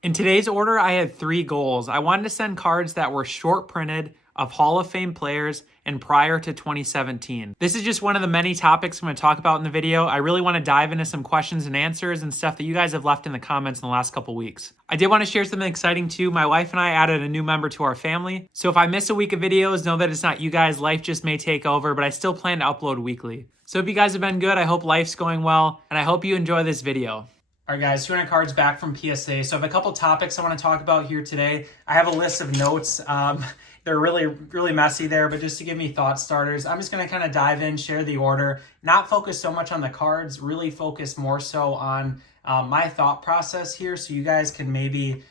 In today's order, I had 3 goals. I wanted to send cards that were short printed of Hall of Fame players and prior to 2017. This is just one of the many topics I'm going to talk about in the video. I really want to dive into some questions and answers and stuff that you guys have left in the comments in the last couple weeks. I did want to share something exciting too. My wife and I added a new member to our family. So if I miss a week of videos, know that it's not you guys. Life just may take over, but I still plan to upload weekly. So if you guys have been good, I hope life's going well, and I hope you enjoy this video. All right, guys, 200 cards back from PSA. So I have a couple topics I want to talk about here today. I have a list of notes. They're really messy there, but just to give me thought starters, I'm just going to kind of dive in, share the order, not focus so much on the cards, really focus more so on my thought process here, so you guys can maybe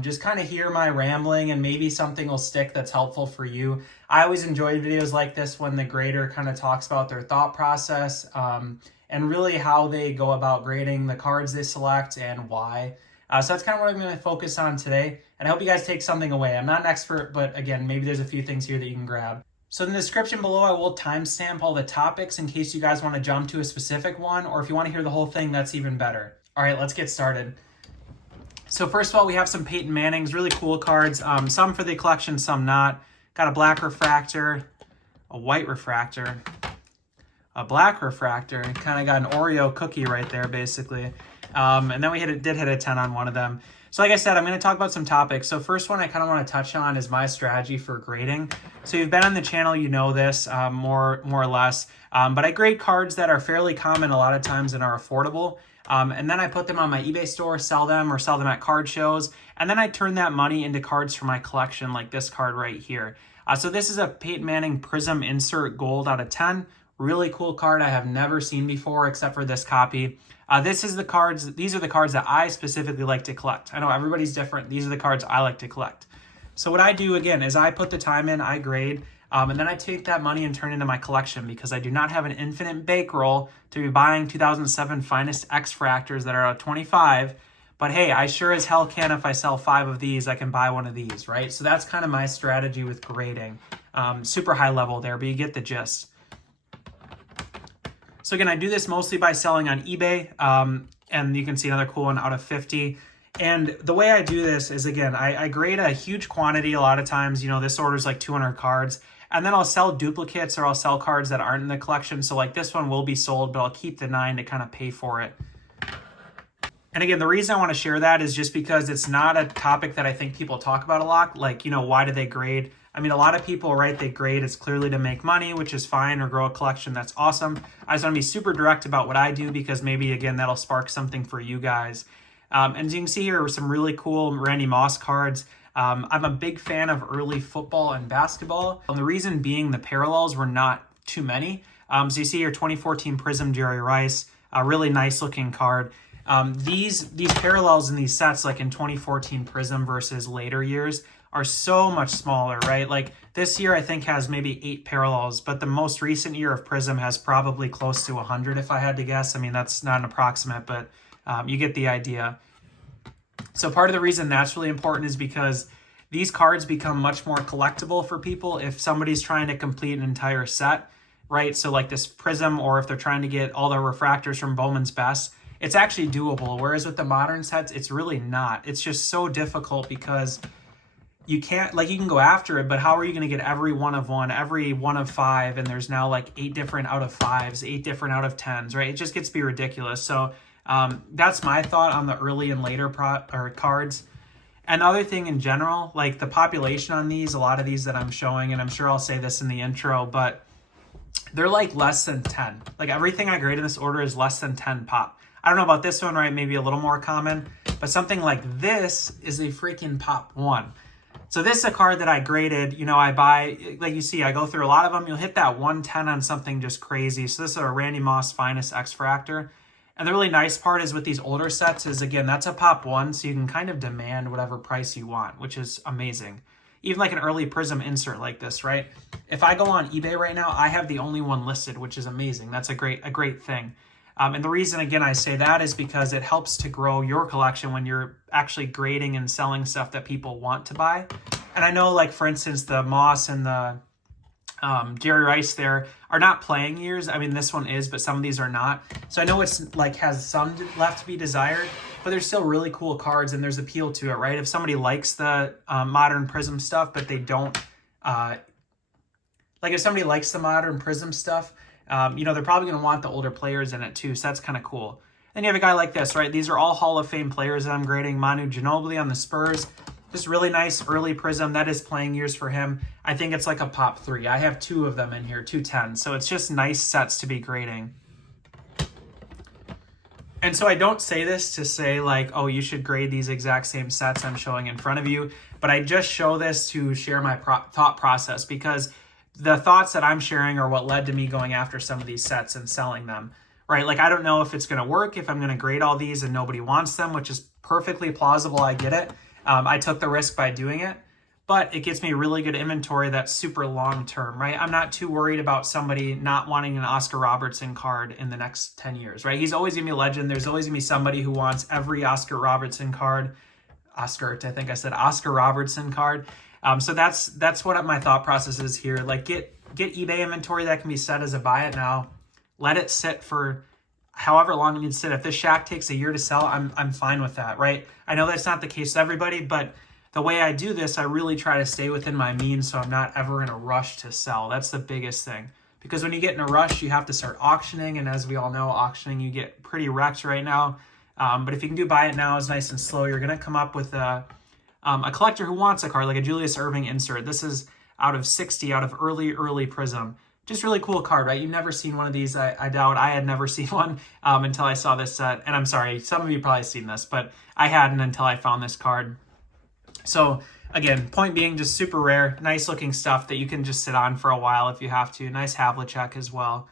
just kind of hear my rambling and maybe something will stick that's helpful for you. I always enjoy videos like this when the grader kind of talks about their thought process and really how they go about grading the cards they select and why. So that's kind of what I'm going to focus on today. And I hope you guys take something away. I'm not an expert, but again, maybe there's a few things here that you can grab. So in the description below, I will timestamp all the topics in case you guys want to jump to a specific one, or if you want to hear the whole thing, that's even better. All right, let's get started. So first of all, we have some Peyton Mannings, really cool cards. Some for the collection, some not. Got a black refractor, a white refractor, a black refractor, kind of got an Oreo cookie right there, basically. And then we did hit a 10 on one of them. So like I said, I'm going to talk about some topics. So first one I kind of want to touch on is my strategy for grading. So you've been on the channel, you know this more or less. But I grade cards that are fairly common a lot of times and are affordable. And then I put them on my eBay store, sell them at card shows. And then I turn that money into cards for my collection, like this card right here. So this is a Peyton Manning Prism Insert Gold out of 10. Really cool card I have never seen before except for this copy. These are the cards that I specifically like to collect. I know everybody's different. These are the cards I like to collect. So what I do again is I put the time in, I grade, and then I take that money and turn it into my collection because I do not have an infinite bankroll to be buying 2007 Finest X-Fractors that are out of 25. But hey, I sure as hell can if I sell 5 of these, I can buy one of these, right? So that's kind of my strategy with grading. Super high level there, but you get the gist. So again, I do this mostly by selling on eBay, and you can see another cool one out of 50. And the way I do this is, again, I grade a huge quantity a lot of times. You know, this order is like 200 cards. And then I'll sell duplicates or I'll sell cards that aren't in the collection. So like this one will be sold, but I'll keep the 9 to kind of pay for it. And again, the reason I want to share that is just because it's not a topic that I think people talk about a lot. Like, you know, why do they grade? I mean, a lot of people, right, they grade it's clearly to make money, which is fine, or grow a collection. That's awesome. I just want to be super direct about what I do because maybe, again, that'll spark something for you guys. And as you can see here are some really cool Randy Moss cards. I'm a big fan of early football and basketball. And the reason being the parallels were not too many. So you see here 2014 Prism Jerry Rice, a really nice looking card. These parallels in these sets, like in 2014 Prism versus later years, are so much smaller, right? Like this year I think has maybe 8 parallels, but the most recent year of Prism has probably close to 100 if I had to guess. I mean, that's not an approximate, but you get the idea. So part of the reason that's really important is because these cards become much more collectible for people if somebody's trying to complete an entire set, right? So like this Prism, or if they're trying to get all the refractors from Bowman's Best, it's actually doable. Whereas with the modern sets, it's really not. It's just so difficult because you can't, like, you can go after it, but how are you going to get every one of one, every one of 5, and there's now like 8 different out of 5s, 8 different out of 10s, right? It just gets to be ridiculous. So that's my thought on the early and later cards. And the other thing in general, like the population on these, a lot of these that I'm showing, and I'm sure I'll say this in the intro, but they're like less than 10. Like everything I grade in this order is less than 10 pop. I don't know about this one, right? Maybe a little more common, but something like this is a freaking pop 1. So this is a card that I graded, you know, I buy, like you see, I go through a lot of them. You'll hit that 110 on something just crazy. So this is a Randy Moss Finest X-Fractor. And the really nice part is with these older sets is, again, that's a pop 1, so you can kind of demand whatever price you want, which is amazing. Even like an early Prism insert like this, right? If I go on eBay right now, I have the only one listed, which is amazing. That's a great thing. And the reason, again, I say that is because it helps to grow your collection when you're actually grading and selling stuff that people want to buy. And I know, like, for instance, the Moss and the Jerry Rice there are not playing years. I mean, this one is, but some of these are not. So I know it's like has some left to be desired, but there's still really cool cards and there's appeal to it, right? If somebody likes the modern Prism stuff, but they don't, like if somebody likes the modern Prism stuff, you know, they're probably going to want the older players in it too. So that's kind of cool. Then you have a guy like this, right? These are all Hall of Fame players that I'm grading. Manu Ginobili on the Spurs. Just really nice early Prism. That is playing years for him. I think it's like a pop 3. I have 2 of them in here, 210. So it's just nice sets to be grading. And so I don't say this to say like, oh, you should grade these exact same sets I'm showing in front of you. But I just show this to share my thought process, because the thoughts that I'm sharing are what led to me going after some of these sets and selling them, right? Like, I don't know if it's going to work, if I'm going to grade all these and nobody wants them, which is perfectly plausible. I get it. I took the risk by doing it, but it gets me really good inventory that's super long term, right? I'm not too worried about somebody not wanting an Oscar Robertson card in the next 10 years, right? He's always going to be a legend. There's always going to be somebody who wants every Oscar Robertson card. I think I said Oscar Robertson card. So that's what my thought process is here. Like, get eBay inventory that can be set as a buy it now. Let it sit for however long it needs to sit. If this Shaq takes a year to sell, I'm fine with that, right? I know that's not the case with everybody, but the way I do this, I really try to stay within my means so I'm not ever in a rush to sell. That's the biggest thing. Because when you get in a rush, you have to start auctioning, and as we all know, auctioning, you get pretty wrecked right now. But if you can do buy it now, it's nice and slow. You're going to come up with a collector who wants a card, like a Julius Erving insert. This is out of 60, out of early Prism. Just really cool card, right? You've never seen one of these. I doubt I had never seen one until I saw this set. And I'm sorry, some of you probably seen this, but I hadn't until I found this card. So again, point being, just super rare, nice looking stuff that you can just sit on for a while if you have to. Nice Havlicek as well.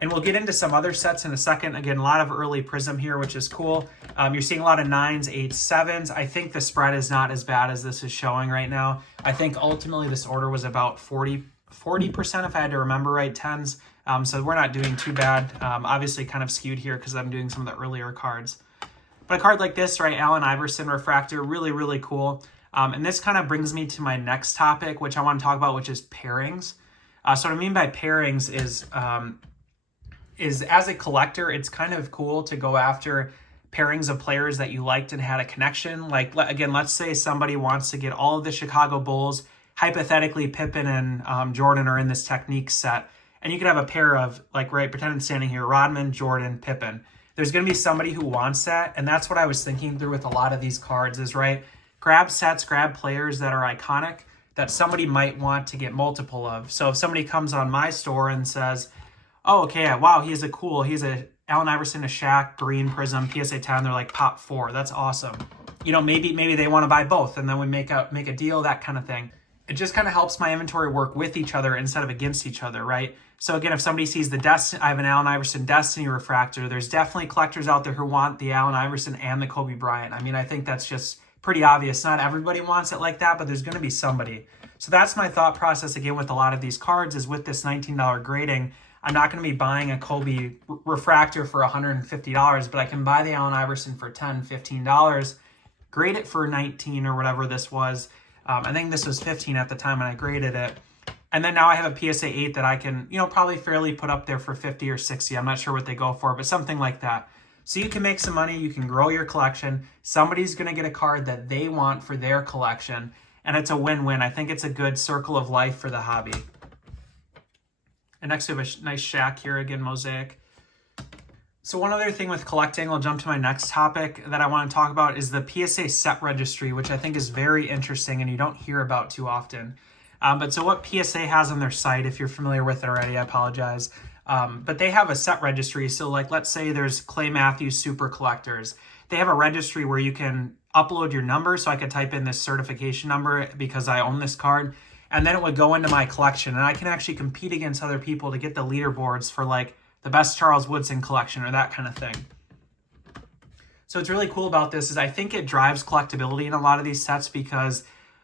And we'll get into some other sets in a second. Again, a lot of early Prism here, which is cool. You're seeing a lot of 9s, 8s, 7s. I think the spread is not as bad as this is showing right now. I think ultimately this order was about 40% if I had to remember right, 10s. So we're not doing too bad. Obviously kind of skewed here because I'm doing some of the earlier cards. But a card like this, right, Allen Iverson Refractor, really, really cool. And this kind of brings me to my next topic, which I want to talk about, which is pairings. So what I mean by pairings is as a collector, it's kind of cool to go after pairings of players that you liked and had a connection. Like, again, let's say somebody wants to get all of the Chicago Bulls. Hypothetically, Pippen and Jordan are in this technique set. And you could have a pair of, like, right, pretend I'm standing here, Rodman, Jordan, Pippen. There's going to be somebody who wants that. And that's what I was thinking through with a lot of these cards is, right, grab sets, grab players that are iconic that somebody might want to get multiple of. So if somebody comes on my store and says, oh, okay, wow, he's a Allen Iverson, a Shaq, green Prism, PSA 10, they're like pop 4. That's awesome. You know, maybe they want to buy both and then we make a deal, that kind of thing. It just kind of helps my inventory work with each other instead of against each other, right? So again, if somebody sees I have an Allen Iverson Destiny Refractor, there's definitely collectors out there who want the Allen Iverson and the Kobe Bryant. I mean, I think that's just pretty obvious. Not everybody wants it like that, but there's going to be somebody. So that's my thought process again with a lot of these cards is with this $19 grading, I'm not going to be buying a Kobe refractor for $150, but I can buy the Allen Iverson for $10, $15, grade it for 19 or whatever this was. I think this was 15 at the time when I graded it. And then now I have a PSA 8 that I can, you know, probably fairly put up there for 50 or 60. I'm not sure what they go for, but something like that. So you can make some money. You can grow your collection. Somebody's going to get a card that they want for their collection. And it's a win-win. I think it's a good circle of life for the hobby. And next we have a nice Shaq here, again, mosaic. So one other thing with collecting, I'll jump to my next topic that I want to talk about is the PSA Set Registry, which I think is very interesting and you don't hear about too often. But so what PSA has on their site, if you're familiar with it already, I apologize. But they have a set registry. So like, let's say there's Clay Matthews Super Collectors. They have a registry where you can upload your number. So I could type in this certification number because I own this card. And then it would go into my collection. And I can actually compete against other people to get the leaderboards for like the best Charles Woodson collection or that kind of thing. So what's really cool about this is I think it drives collectability in a lot of these sets because,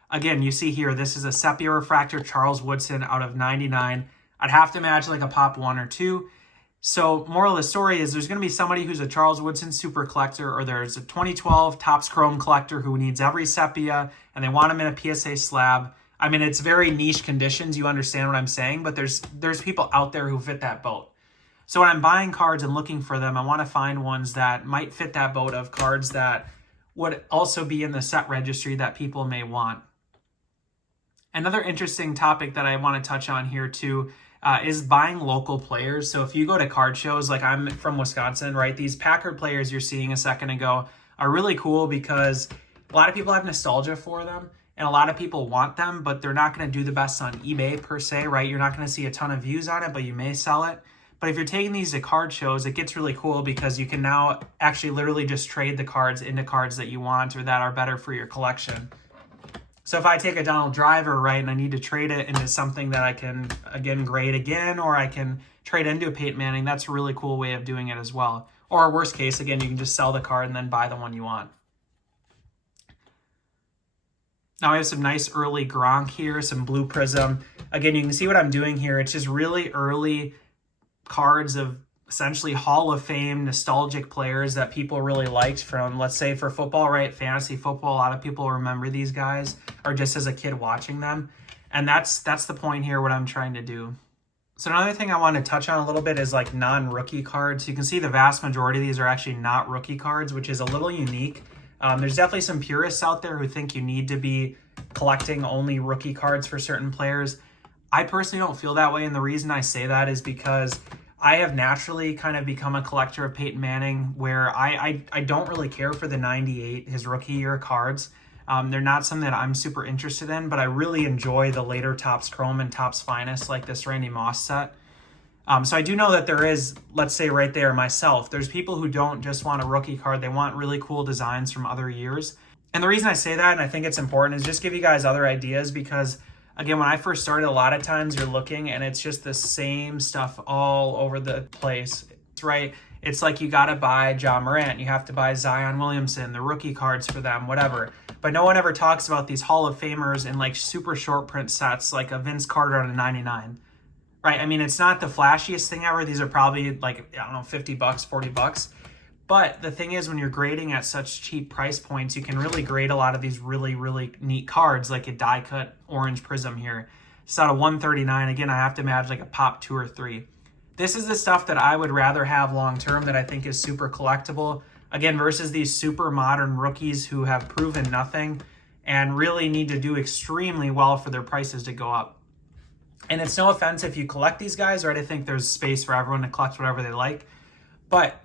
again, you see here, this is a Sepia Refractor Charles Woodson out of 99. I'd have to imagine like a pop 1 or 2. So moral of the story is there's going to be somebody who's a Charles Woodson Super Collector, or there's a 2012 Topps Chrome collector who needs every Sepia and they want them in a PSA slab. I mean, it's very niche conditions. You understand what I'm saying, but there's people out there who fit that boat. So when I'm buying cards and looking for them, I want to find ones that might fit that boat of cards that would also be in the set registry that people may want. Another interesting topic that I want to touch on here too is buying local players. So if you go to card shows, like I'm from Wisconsin, right? These Packard players you're seeing a second ago are really cool because a lot of people have nostalgia for them and a lot of people want them, but they're not going to do the best on eBay per se, right? You're not going to see a ton of views on it, but you may sell it. But if you're taking these to card shows, it gets really cool because you can now actually literally just trade the cards into cards that you want or that are better for your collection. So if I take a Donald Driver, right, and I need to trade it into something that I can, again, grade again, or I can trade into a Peyton Manning, that's a really cool way of doing it as well. Or worst case, again, you can just sell the card and then buy the one you want. Now I have some nice early Gronk here, some blue prism. Again, you can see what I'm doing here. It's just really early cards of essentially Hall of Fame nostalgic players that people really liked from, let's say for football, right? Fantasy football, a lot of people remember these guys or just as a kid watching them. And that's the point here, what I'm trying to do. So another thing I want to touch on a little bit is like non-rookie cards. You can see the vast majority of these are actually not rookie cards, which is a little unique. There's definitely some purists out there who think you need to be collecting only rookie cards for certain players. I personally don't feel that way, and the reason I say that is because I have naturally kind of become a collector of Peyton Manning where I don't really care for the 98, his rookie year cards. They're not something that I'm super interested in, but I really enjoy the later Topps Chrome and Topps Finest, like this Randy Moss set. So I do know that there is, let's say right there myself, there's people who don't just want a rookie card. They want really cool designs from other years. And the reason I say that, and I think it's important, is just give you guys other ideas because, again, when I first started, a lot of times you're looking and it's just the same stuff all over the place, right? It's like you got to buy John Morant. You have to buy Zion Williamson, the rookie cards for them, whatever. But no one ever talks about these Hall of Famers in like super short print sets like a Vince Carter on a 99. Right, I mean, it's not the flashiest thing ever. These are probably like, I don't know, 50 bucks, 40 bucks. But the thing is, when you're grading at such cheap price points, you can really grade a lot of these really, really neat cards, like a die cut orange prism here. It's out of 139. Again, I have to imagine like a pop 2 or 3. This is the stuff that I would rather have long term that I think is super collectible. Again, versus these super modern rookies who have proven nothing and really need to do extremely well for their prices to go up. And it's no offense if you collect these guys, right? I think there's space for everyone to collect whatever they like. But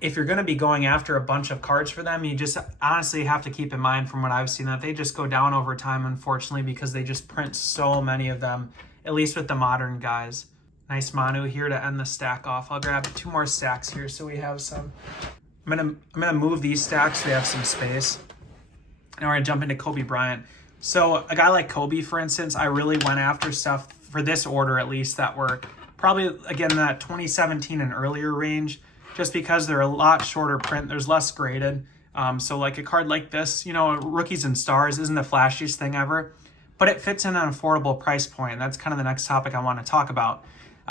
if you're going to be going after a bunch of cards for them, you just honestly have to keep in mind from what I've seen that they just go down over time, unfortunately, because they just print so many of them, at least with the modern guys. Nice Manu here to end the stack off. I'll grab 2 more stacks here so we have some. I'm gonna move these stacks so we have some space. And we're going to jump into Kobe Bryant. So a guy like Kobe, for instance, I really went after stuff for this order at least that were probably, again, that 2017 and earlier range, just because they're a lot shorter print. There's less graded. So like a card like this, you know, Rookies and Stars isn't the flashiest thing ever, but it fits in an affordable price point. And that's kind of the next topic I want to talk about.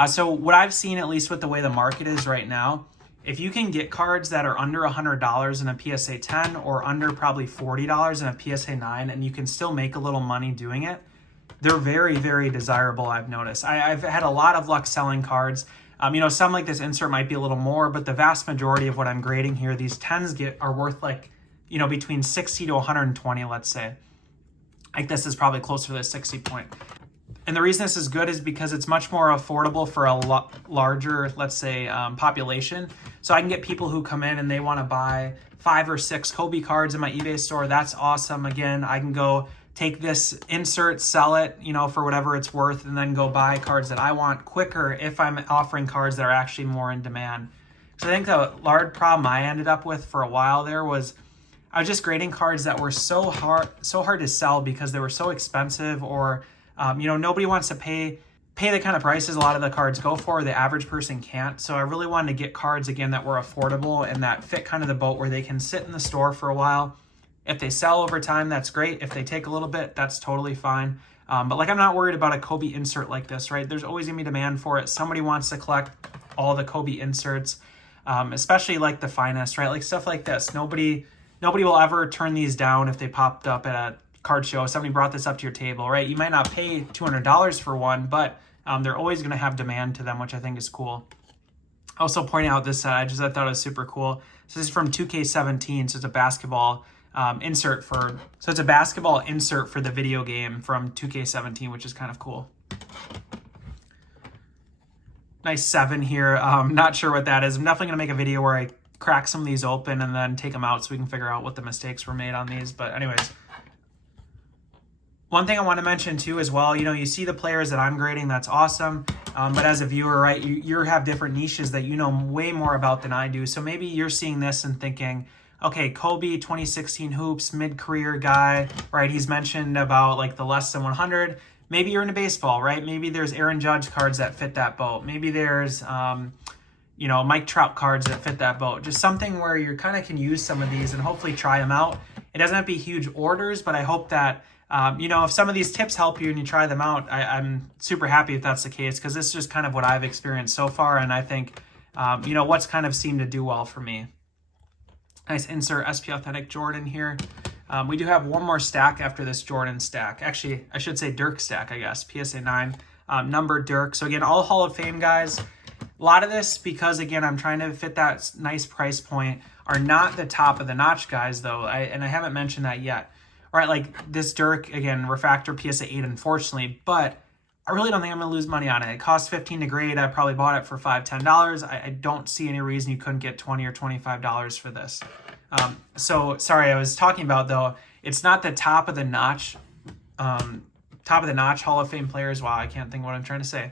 So what I've seen, at least with the way the market is right now, if you can get cards that are under $100 in a PSA 10 or under probably $40 in a PSA 9, and you can still make a little money doing it, they're very, very desirable, I've noticed. I've had a lot of luck selling cards. You know, some like this insert might be a little more, but the vast majority of what I'm grading here, these 10s are worth like, you know, between 60 to 120, let's say. Like this is probably closer to the 60 point. And the reason this is good is because it's much more affordable for a larger, let's say, population. So I can get people who come in and they want to buy 5 or 6 Kobe cards in my eBay store. That's awesome. Again, I can go take this insert, sell it, you know, for whatever it's worth, and then go buy cards that I want quicker if I'm offering cards that are actually more in demand. So I think the large problem I ended up with for a while there was I was just grading cards that were so hard to sell because they were so expensive, or you know, nobody wants to pay the kind of prices a lot of the cards go for. The average person can't. So I really wanted to get cards, again, that were affordable and that fit kind of the boat where they can sit in the store for a while. If they sell over time, that's great. If they take a little bit, that's totally fine. But like, I'm not worried about a Kobe insert like this, right? There's always gonna be demand for it. Somebody wants to collect all the Kobe inserts, especially like the finest, right? Like stuff like this. Nobody will ever turn these down if they popped up at card show, somebody brought this up to your table, right? You might not pay $200 for one, but they're always going to have demand to them, which I think is cool. Also pointing out this set, I thought it was super cool. So this is from 2K17, so it's a basketball insert for the video game from 2K17, which is kind of cool. Nice 7 here. Not sure what that is. I'm definitely going to make a video where I crack some of these open and then take them out so we can figure out what the mistakes were made on these. But anyways, one thing I want to mention too as well, you see the players that I'm grading, that's awesome. But as a viewer, right, you have different niches that you know way more about than I do. So maybe you're seeing this and thinking, okay, Kobe, 2016 hoops, mid-career guy, right? He's mentioned about like the less than 100. Maybe you're into baseball, right? Maybe there's Aaron Judge cards that fit that boat. Maybe there's, Mike Trout cards that fit that boat. Just something where you kind of can use some of these and hopefully try them out. It doesn't have to be huge orders, but I hope that, if some of these tips help you and you try them out, I'm super happy if that's the case, because this is just kind of what I've experienced so far. And I think, what's kind of seemed to do well for me. Nice insert SP Authentic Jordan here. We do have one more stack after this Jordan stack. Actually, I should say Dirk stack, I guess. PSA 9, numbered Dirk. So again, all Hall of Fame guys. A lot of this, because again, I'm trying to fit that nice price point, are not the top of the notch guys though. And I haven't mentioned that yet. All right, like this Dirk, again, refractor PSA 8, unfortunately, but I really don't think I'm going to lose money on it. It cost $15 to grade. I probably bought it for $5, $10. I don't see any reason you couldn't get $20 or $25 for this. So sorry, I was talking about though, it's not the top of the notch Hall of Fame players. Wow, I can't think what I'm trying to say,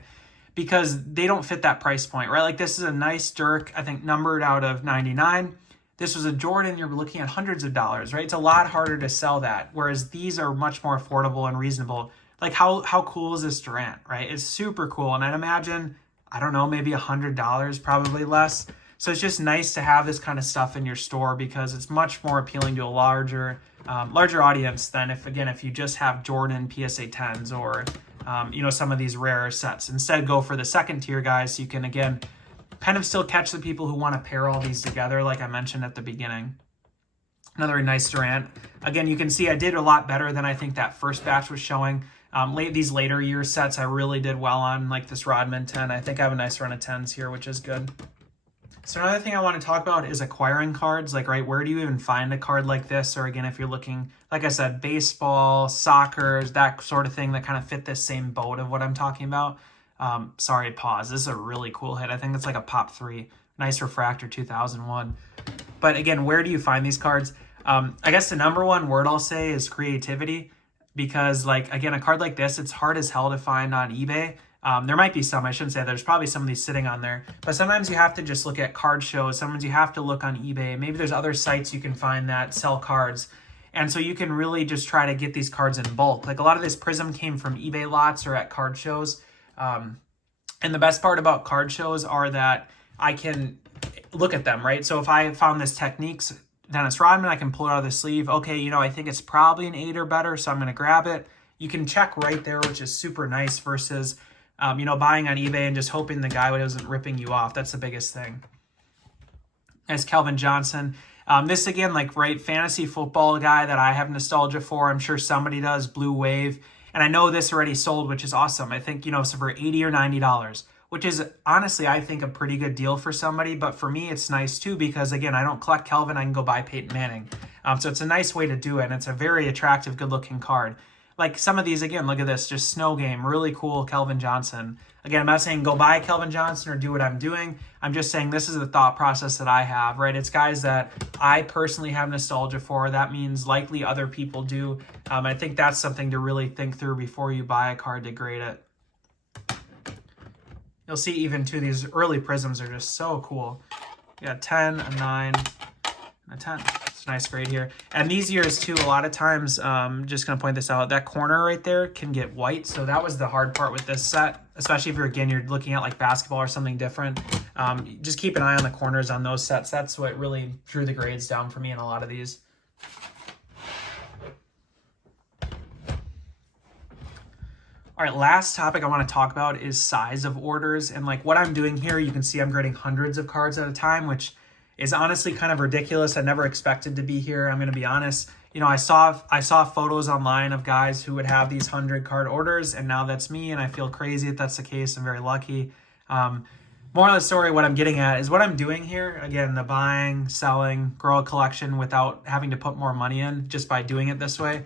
because they don't fit that price point, right? Like this is a nice Dirk, I think numbered out of 99. This was a Jordan, you're looking at hundreds of dollars, right? It's a lot harder to sell that, whereas these are much more affordable and reasonable. Like how cool is this Durant, right? It's super cool. And I'd imagine, I don't know, maybe $100, probably less. So it's just nice to have this kind of stuff in your store, because it's much more appealing to a larger audience than if you just have Jordan PSA 10s or, some of these rarer sets. Instead, go for the second tier guys, so you can, again, kind of still catch the people who want to pair all these together, like I mentioned at the beginning. Another nice Durant. Again, you can see I did a lot better than I think that first batch was showing. These later year sets I really did well on, like this Rodman 10. I think I have a nice run of 10s here, which is good. So another thing I want to talk about is acquiring cards. Like, right, where do you even find a card like this? Or again, if you're looking, like I said, baseball, soccer, that sort of thing that kind of fit this same boat of what I'm talking about. Sorry, pause. This is a really cool hit. I think it's like a Pop 3. Nice refractor 2001. But again, where do you find these cards? I guess the number one word I'll say is creativity, because like, again, a card like this, it's hard as hell to find on eBay. There might be some, I shouldn't say there's probably some of these sitting on there, but sometimes you have to just look at card shows. Sometimes you have to look on eBay. Maybe there's other sites you can find that sell cards. And so you can really just try to get these cards in bulk. Like a lot of this Prism came from eBay lots or at card shows. And the best part about card shows are that I can look at them, right? So if I found this Techniques Dennis Rodman, I can pull it out of the sleeve. Okay, I think it's probably an 8 or better, so I'm going to grab it. You can check right there, which is super nice, versus, buying on eBay and just hoping the guy wasn't ripping you off. That's the biggest thing. As Calvin Johnson. This again, like, right, fantasy football guy that I have nostalgia for. I'm sure somebody does, Blue Wave. And I know this already sold, which is awesome. I think, so for $80 or $90, which is honestly, I think, a pretty good deal for somebody. But for me, it's nice too, because again, I don't collect Kelvin. I can go buy Peyton Manning. So it's a nice way to do it. And it's a very attractive, good looking card. Like some of these, again, look at this, just Snow Game, really cool Kelvin Johnson. Again, I'm not saying go buy Kelvin Johnson or do what I'm doing. I'm just saying this is the thought process that I have, right? It's guys that I personally have nostalgia for. That means likely other people do. I think that's something to really think through before you buy a card to grade it. You'll see even too, these early Prisms are just so cool. You got 10, a 9, and a 10. It's a nice grade here. And these years too, a lot of times, just going to point this out, that corner right there can get white. So that was the hard part with this set, especially if you're looking at like basketball or something different. Just keep an eye on the corners on those sets. That's what really drew the grades down for me in a lot of these. All right, last topic I want to talk about is size of orders. And like what I'm doing here, you can see I'm grading hundreds of cards at a time, which is honestly kind of ridiculous. I never expected to be here. I'm going to be honest. you know, I saw photos online of guys who would have these 100 card orders, and now that's me, and I feel crazy if that's the case. I'm very lucky. More of the story, what I'm getting at is what I'm doing here. Again, the buying, selling, grow a collection without having to put more money in just by doing it this way.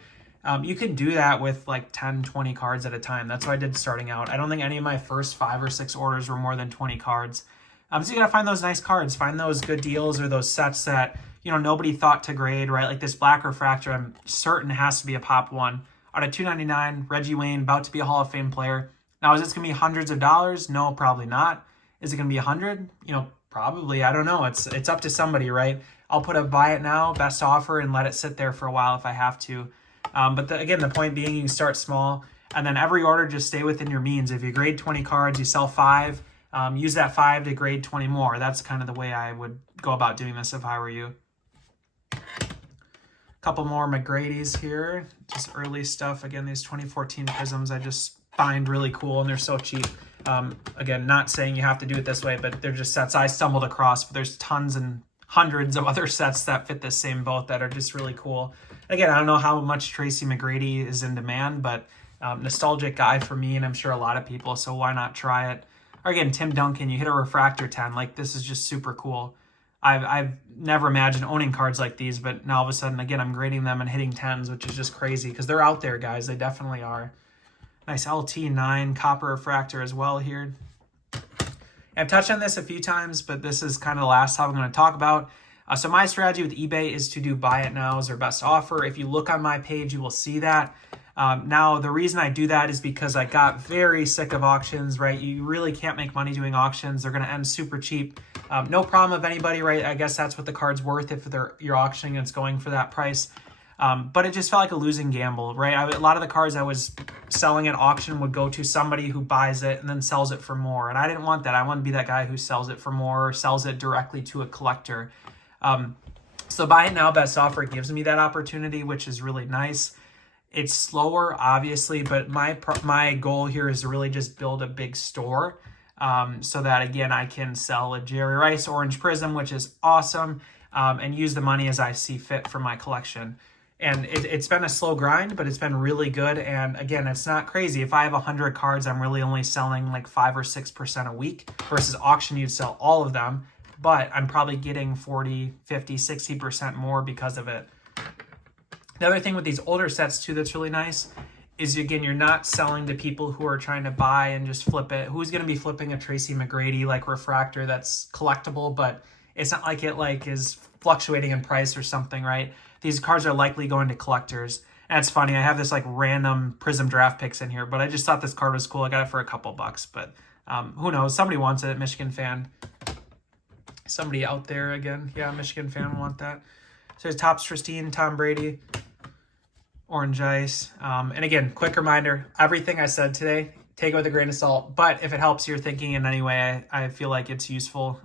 You can do that with like 10, 20 cards at a time. That's what I did starting out. I don't think any of my first 5 or 6 orders were more than 20 cards. So you gotta find those nice cards, find those good deals or those sets that, you know, nobody thought to grade, right? Like this black refractor, I'm certain has to be a pop 1. Out of $299, Reggie Wayne, about to be a Hall of Fame player. Now, is this gonna be hundreds of dollars? No, probably not. Is it gonna be 100? You know, probably. I don't know. It's up to somebody, right? I'll put a buy it now, best offer, and let it sit there for a while if I have to. But again, the point being, you can start small, and then every order just stay within your means. If you grade 20 cards, you sell 5. Use that 5 to grade 20 more. That's kind of the way I would go about doing this if I were you. Couple more McGrady's here, just early stuff. Again, these 2014 Prisms I just find really cool, and they're so cheap. Again, not saying you have to do it this way, but they're just sets I stumbled across. But there's tons and hundreds of other sets that fit this same boat that are just really cool. Again, I don't know how much Tracy McGrady is in demand, but nostalgic guy for me, and I'm sure a lot of people, so why not try it? Or again, Tim Duncan, you hit a refractor 10. Like, this is just super cool. I've never imagined owning cards like these, but now all of a sudden, again, I'm grading them and hitting 10s, which is just crazy because they're out there, guys. They definitely are. Nice LT9 copper refractor as well here. I've touched on this a few times, but this is kind of the last time I'm going to talk about. So my strategy with eBay is to do buy it nows or best offer. If you look on my page, you will see that. Now, the reason I do that is because I got very sick of auctions, right? You really can't make money doing auctions. They're going to end super cheap. No problem of anybody, right? I guess that's what the card's worth if you're auctioning and it's going for that price. But it just felt like a losing gamble, right? A lot of the cards I was selling at auction would go to somebody who buys it and then sells it for more. And I didn't want that. I want to be that guy who sells it for more or sells it directly to a collector. So buy it now, best offer gives me that opportunity, which is really nice. It's slower, obviously, but my goal here is to really just build a big store so that, again, I can sell a Jerry Rice Orange Prism, which is awesome, and use the money as I see fit for my collection. And it's been a slow grind, but it's been really good. And again, it's not crazy. If I have 100 cards, I'm really only selling like 5 or 6% a week versus auction, you'd sell all of them. But I'm probably getting 40, 50, 60% more because of it. The other thing with these older sets too that's really nice is, again, you're not selling to people who are trying to buy and just flip it. Who's going to be flipping a Tracy McGrady like refractor that's collectible, but it's not like it is fluctuating in price or something, right? These cards are likely going to collectors. And it's funny, I have this like random Prism draft picks in here, but I just thought this card was cool. I got it for a couple bucks, but who knows? Somebody wants it, Michigan fan. Somebody out there again. Yeah, Michigan fan will want that. So there's Topps Pristine, Tom Brady, Orange Ice. And again, quick reminder, everything I said today, take it with a grain of salt. But if it helps your thinking in any way, I feel like it's useful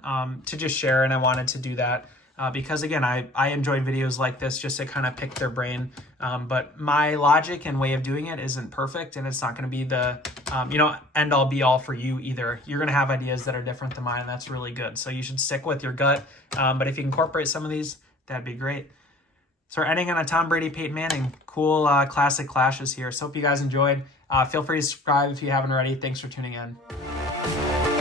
to just share. And I wanted to do that because, again, I enjoy videos like this just to kind of pick their brain. But my logic and way of doing it isn't perfect. And it's not going to be the, end all be all for you either. You're going to have ideas that are different than mine. And that's really good. So you should stick with your gut. But if you incorporate some of these, that'd be great. So we're ending on a Tom Brady, Peyton Manning. Cool classic clashes here. So hope you guys enjoyed. Feel free to subscribe if you haven't already. Thanks for tuning in.